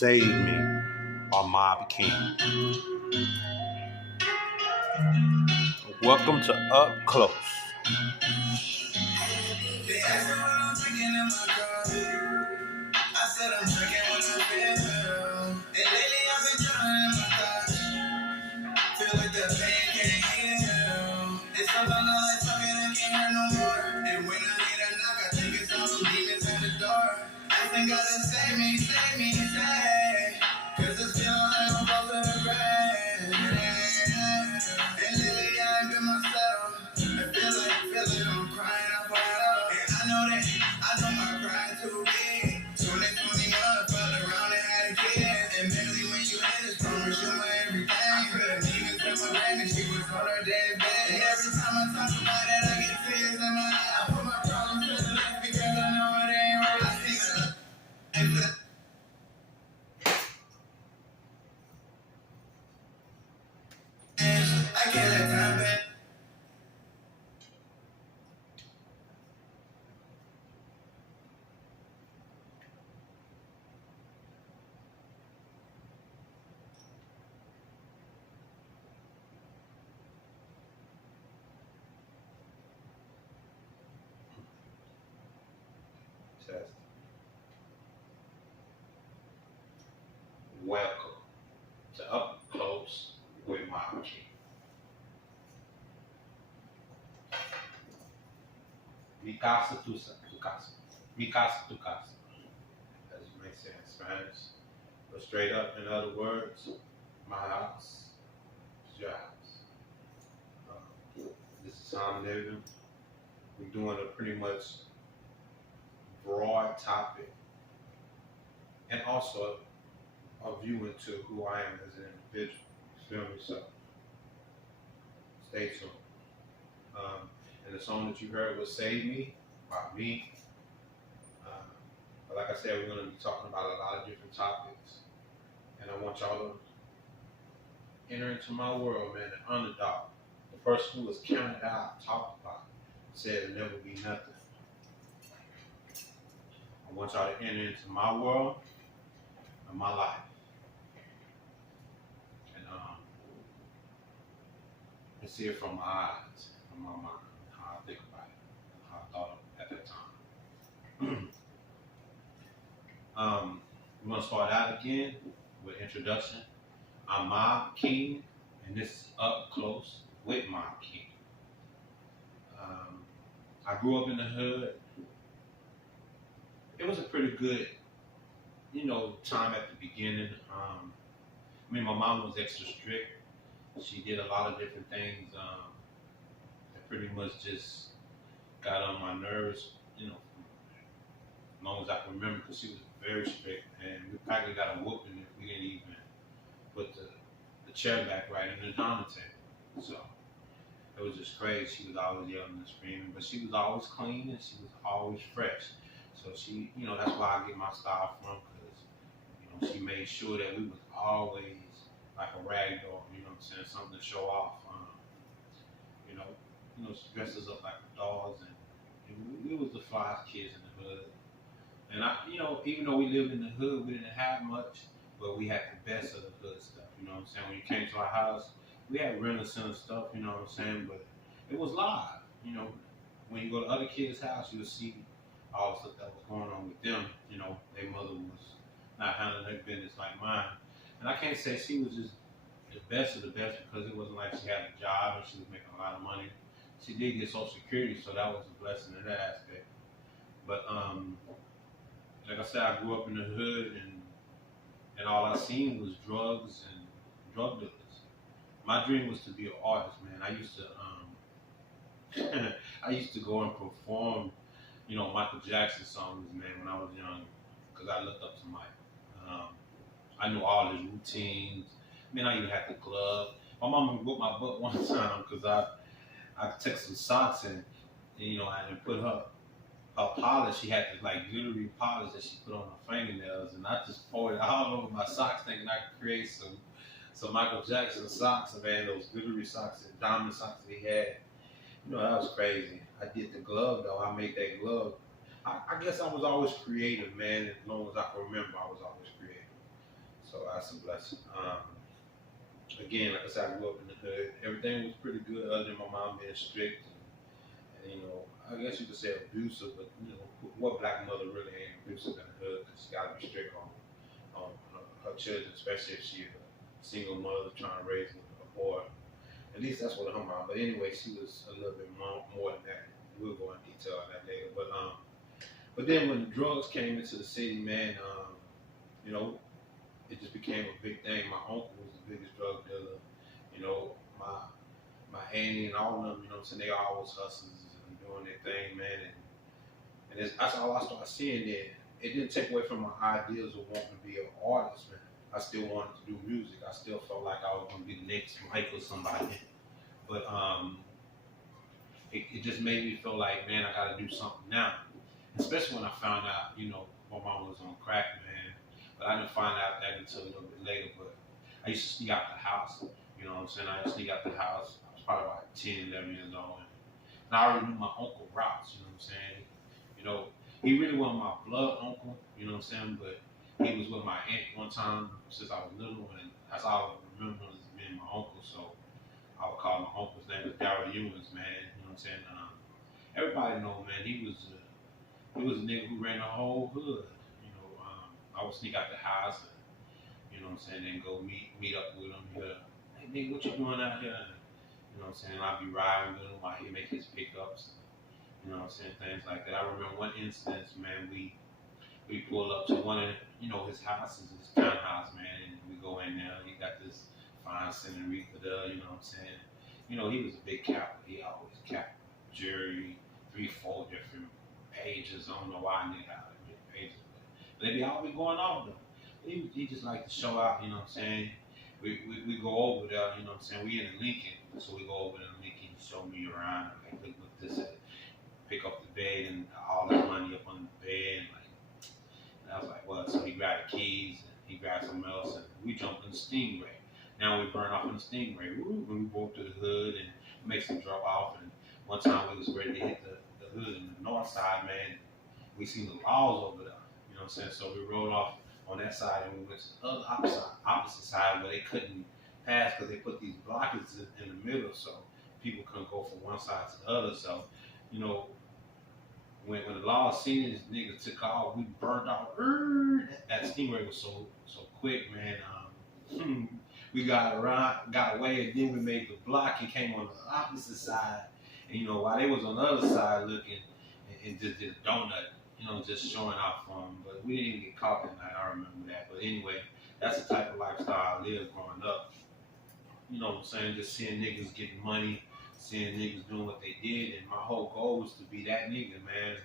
Save Me by M.O.B King. Welcome to Up Close. They asked me what I'm drinking in my car. I said I'm drinking when I feel. And lately I've been drowning in my thoughts. Feel like the pain can't heal. It's sometimes I like talking, I can't hear no more. And when I hear that knock, I think it's all some demons at the door. Asking God to save me, save. Cause it's feeling like I'm close to the grave. And lately I ain't been myself. I feel like I'm crying out for help. And I know my cry too big. 2021, fucked around and had a kid. And mentally when you hit this, promise you my everything. I couldn't even tell my baby she was on her deathbed. And every time I talk about it, I get tears in my eyes. I put my problems to the left because I know it ain't right. I think I can't let time back. Test. Welcome to Up Close with M.O.B King. Mi casa, tu casa. Mi casa, tu casa. As you may say in Spanish. But straight up, in other words, my house is your house. This is how I'm living. We're doing a pretty much broad topic and also a view into who I am as an individual. You feel me? So stay tuned. And the song that you heard was Save Me by me. But like I said, we're going to be talking about a lot of different topics. And I want y'all to enter into my world, man, an underdog. The person who was counted out, talked about, said it'll never be nothing. I want y'all to enter into my world and my life. And see it from my eyes, from my mind, how I think about it, how I thought at that time. We're going to start out again with introduction. I'm M.O.B King, and this is Up Close with M.O.B King. I grew up in the hood. It was a pretty good, time at the beginning. My mom was extra strict. She did a lot of different things that pretty much just got on my nerves, as long as I can remember, because she was very strict, and we practically got a whooping if we didn't even put the chair back right in the dining table. So it was just crazy. She was always yelling and screaming, but she was always clean and she was always fresh. So she, that's why I get my style from, because she made sure that we was always like a rag doll, something to show off. She dressed us up like dolls, and we was the flyest kids in the hood. And even though we lived in the hood, we didn't have much, but we had the best of the hood stuff. When you came to our house, we had Renaissance stuff. But it was live. When you go to other kids' house, you'll see all the stuff that was going on with them. Their mother was not handling their business like mine. And I can't say she was just the best of the best, because it wasn't like she had a job and she was making a lot of money. She did get Social Security, so that was a blessing in that aspect. But like I said, I grew up in the hood, and all I seen was drugs and drug dealers. My dream was to be an artist, man. I used to go and perform, Michael Jackson songs, man, when I was young, because I looked up to Mike. I knew all his routines. I even had the glove. My mama whooped my butt one time because I took some socks and and put her polish. She had this like glittery polish that she put on her fingernails, and I just poured it all over my socks, thinking I could create So Michael Jackson socks, man, those glittery socks and diamond socks that he had, that was crazy. I did the glove though. I made that glove. I guess I was always creative, man. As long as I can remember, I was always creative. So that's a blessing. Again, like I said, I grew up in the hood. Everything was pretty good, other than my mom being strict. And I guess you could say abusive, but what black mother really ain't abusive in the hood? Cause she got to be strict on her children, especially if she's a single mother trying to raise a boy. At least that's what her mom. But anyway, she was a little bit more than that. We'll go in detail on that later. But then when the drugs came into the city, man, you know, it just became a big thing. My uncle was the biggest drug dealer. You know, my auntie and all of them, they always hustlers and doing their thing, man. And that's all I started seeing then. It didn't take away from my ideas of wanting to be an artist, man. I still wanted to do music. I still felt like I was going to be the next Mike or somebody. But it just made me feel like, man, I got to do something now. Especially when I found out, my mom was on crack, man. But I didn't find out that until a little bit later. But I used to sneak out the house. You know what I'm saying? I used to sneak out the house. I was probably about 10, 11 years old. And I already knew my uncle routes, you know what I'm saying? He really wasn't my blood uncle, you know what I'm saying? But he was with my aunt one time since I was little, and that's all I remember as being my uncle. So I would call my uncle's name was Darryl Ewins, man. You know what I'm saying? Everybody know, man. He was a nigga who ran the whole hood. I would sneak out the house, and, you know what I'm saying, then go meet up with him. Hey, nigga, what you doing out here? And, you know what I'm saying? I'd be riding with him while he make his pickups. You know what I'm saying? Things like that. I remember one instance, man, we pull up to one of, his houses, his townhouse, man, and we go in there. He got this fine senorita there, you know what I'm saying? He was a big capper. He always capped jury, 3, 4 different pages. I don't know why I need how many pages, but they be always going off though. He just like to show out, you know what I'm saying? We go over there, you know what I'm saying? We in Lincoln, so we go over there in Lincoln, show me around, like, look this at. Pick up the bed and all that money up on the bed. And I was like, well, so he grabbed the keys and he grabbed something else and we jumped in the Stingray. Now we burn off in the Stingray. Woo, and we go up to the hood and make some drop off. And one time we was ready to hit the hood in the north side, man. We seen the laws over there. You know what I'm saying? So we rode off on that side and we went to the other opposite side where they couldn't pass because they put these blockades in the middle so people couldn't go from one side to the other. So, when the law seen this nigga took off, we burned out. That Stingray was so quick, man. We got away, and then we made the block and came on the opposite side. And while they was on the other side looking and just did a donut, just showing off for them. But we didn't get caught that night. I remember that. But anyway, that's the type of lifestyle I lived growing up. You know what I'm saying? Just seeing niggas getting money, seeing niggas doing what they did, and my whole goal was to be that nigga, man.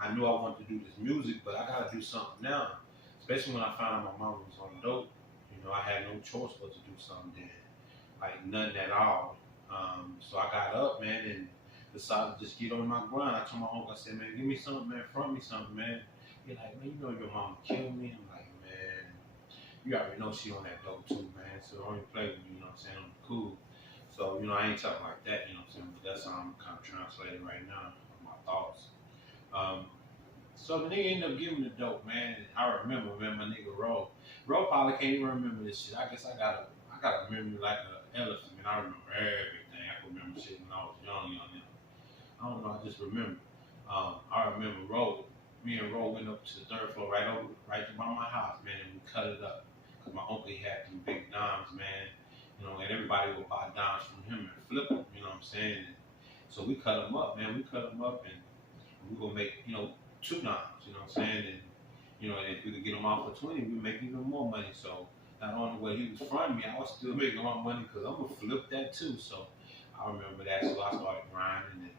I knew I wanted to do this music, but I gotta do something now. Especially when I found out my mom was on dope. I had no choice but to do something then. Like nothing at all. So I got up, man, and decided to just get on my grind. I told my uncle, I said, man, give me something, man, front me something, man. He like, man, your mama killed me. I'm like, man, you already know she on that dope too, man. So don't even play with me, you know what I'm saying? I'm cool. So, I ain't talking like that, you know what I'm saying? But that's how I'm kind of translating right now, my thoughts. So the nigga ended up giving me the dope, man. And I remember, man, my nigga Ro. Ro probably can't even remember this shit. I guess I got a memory like an elephant, man. I remember everything. I can remember shit when I was young. I don't know, I just remember. I remember me and Ro went up to the third floor right by my house, man, and we cut it up. Because my uncle, he had them big dimes, man. And everybody would buy dimes from him and flip them, you know what I'm saying? And so we cut them up, man. We cut them up and we gonna make, 2 dimes, you know what I'm saying? And, if we could get them off for 20, we make even more money. So not only what he was fronting me, I was still making a lot of money because I'm gonna flip that too. So I remember that. So I started grinding and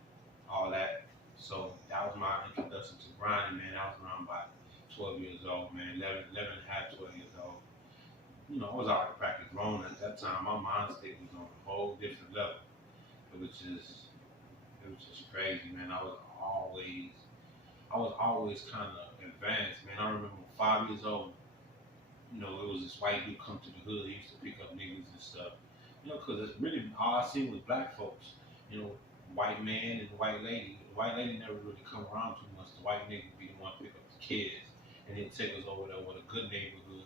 all that. So that was my introduction to grinding, man. I was around about 12 years old, man, 11 and a half, 12 years old. I was already practically grown at that time. My mind state was on a whole different level. It was just crazy, man. I was always kind of advanced, man. I remember 5 years old. It was this white dude come to the hood. He used to pick up niggas and and stuff. You know, because it's really all I seen was black folks. You know, white man and white lady. The white lady never really come around too much. The white nigga be the one to pick up the kids and then take us over there with a good neighborhood.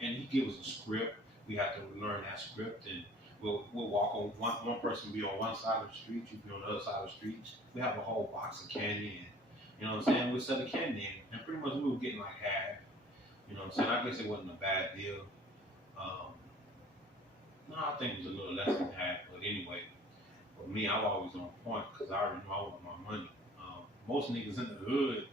And he give us a script. We have to learn that script, and we'll walk on one person be on one side of the street, you be on the other side of the street. We have a whole box of candy, and you know what I'm saying. We sell the candy, and pretty much we were getting like half. You know what I'm saying. I guess it wasn't a bad deal. Um, no, I think it was a little less than half, but anyway. For me, I'm always on point because I already know I want my money. Most niggas in the hood,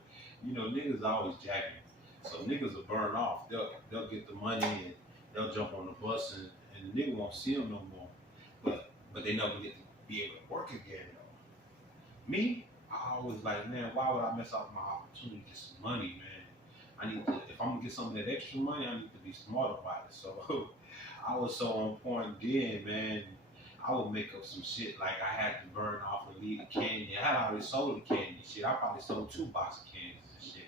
you know, niggas always jacking. So niggas will burn off. They'll get the money and they'll jump on the bus and the nigga won't see them no more. But they never get to be able to work again though. Me, I always like, man, why would I mess up my opportunity to get some money, man? I need to, if I'm gonna get some of that extra money, I need to be smart about it. So I was so on point then, man. I would make up some shit like I had to burn off and leave the candy. I had already sold the candy and shit. I probably sold 2 boxes of candies and shit.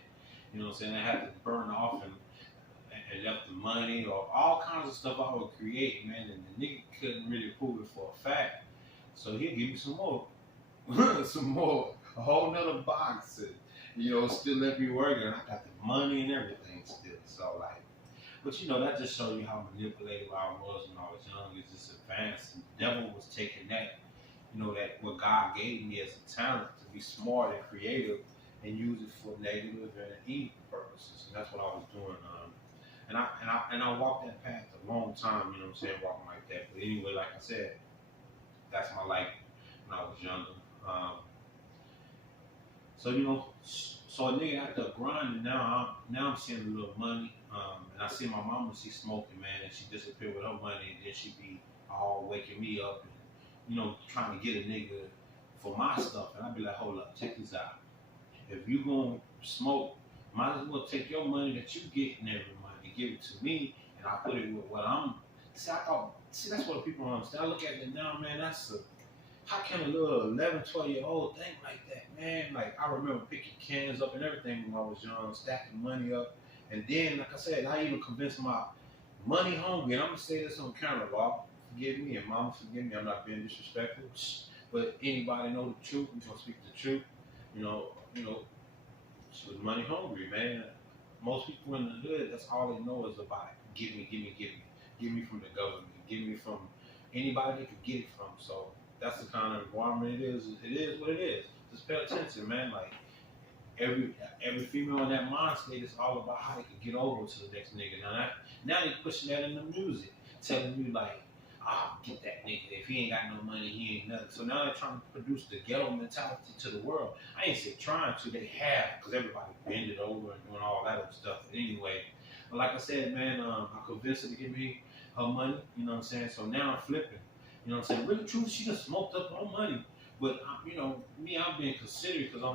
You know what I'm saying? I had to burn off and left the money or all kinds of stuff I would create, man. And the nigga couldn't really prove it for a fact. So he'd give me some more. Some more. A whole nother box. And, you know, still let me work and I got the money and everything still. So like, but you know, that just shows you how manipulative I was when I was young. It's just advanced. And the devil was taking that, you know, that what God gave me as a talent to be smart and creative and use it for negative and evil purposes. And that's what I was doing. And I walked that path a long time, you know what I'm saying, walking like that. But anyway, like I said, that's my life when I was younger. So you know, so a nigga out there grinding now. I'm seeing a little money, and I see my mama. She smoking, man, and she disappeared with her money, and then she be all waking me up, and you know, trying to get a nigga for my stuff, and I be like, hold up, check this out. If you gonna smoke, might as well take your money that you getting every month and give it to me, and I put it with what I'm. See, that's what people don't understand. I look at it now, man. How can a little 11, 12-year-old think like that, man? Like, I remember picking cans up and everything when I was young, stacking money up. And then, like I said, I even convinced my money hungry. And I'm going to say this on camera, Bob. Forgive me, and Mama, forgive me. I'm not being disrespectful. But anybody know the truth, we're going to speak the truth. You know, she was money hungry, man. Most people in the hood, that's all they know is about give me, give me, give me. Give me from the government. Give me from anybody they could get it from. So that's the kind of environment it is. It is what it is. Just pay attention, man. Like every female in that mind state is all about how they can get over to the next nigga. Now they pushing that in the music, telling you like, get that nigga. If he ain't got no money, he ain't nothing. So now they're trying to produce the ghetto mentality to the world. I ain't say trying to, they have, because everybody bending over and doing all that other stuff. But anyway, but like I said, man, I convinced her to give me her money. You know what I'm saying? So now I'm flipping. You know what I'm saying? Really, truth, she just smoked up her money. But, you know, me, I'm being considerate because I'm